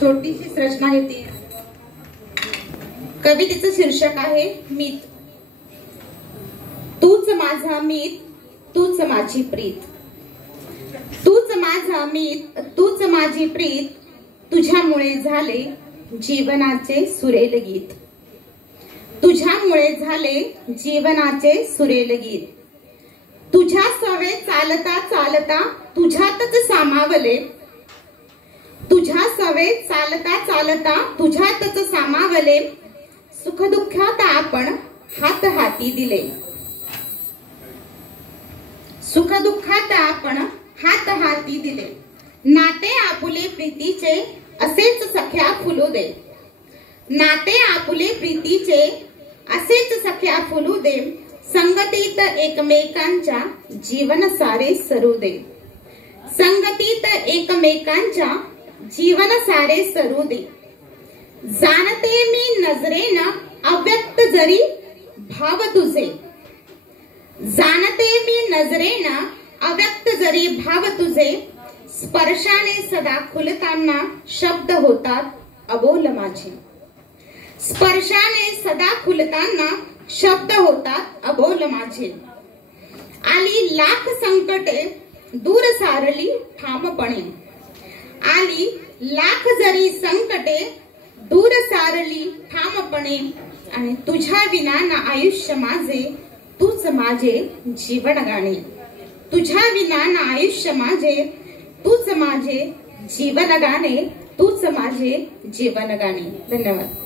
छोटीशी रचना आहे ती. कवितेचं शीर्षक आहे मीत. तूच माझा मीत, तूच माझी प्रीत. तूच माझा मीत, तूच माझी प्रीत. तुझ्यामुळे झाले जीवनाचे सुरेल गीत. तुझ्यामुळे झाले जीवनाचे सुरेल गीत. तुझ्या सवे चालता चालता तुझ्यातच सामावले. तुझ्या सवे चालता चालता तुझ्यातच सामावले. सुखदुःखात आपण हात हाती दिले. सुखदुःखात आपण हात हाती दिले. नाते आपुले प्रीतीचे असेच सख्या फुलू दे. नाते आपुले प्रीतीचे असेच सख्या फुलू दे. संगतीत एकमेकांच्या जीवन सारे सरू दे. संगतीत एकमेकांच्या जीवन सारे सरू दे. जाणते मी नजरेनं अव्यक्त जरी भाव तुझे. जाणते मी नजरेनं अव्यक्त जरी भाव तुझे. स्पर्शाने सदा खुलताना शब्द होतात अबोल माझे. स्पर्शाने सदा खुलताना शब्द होतात अबोल माझे. आली लाख संकटे दूर सारली ठामपणे. आली लाख जरी संकटे दूर सारली ठामपणे. आणि तुझ्या विना ना आयुष्य माझे तूच माझे जीवन गाणे. तुझ्या विना ना आयुष्य माझे तूच माझे जीवन गाणे. तूच माझे जीवन गाणे. धन्यवाद.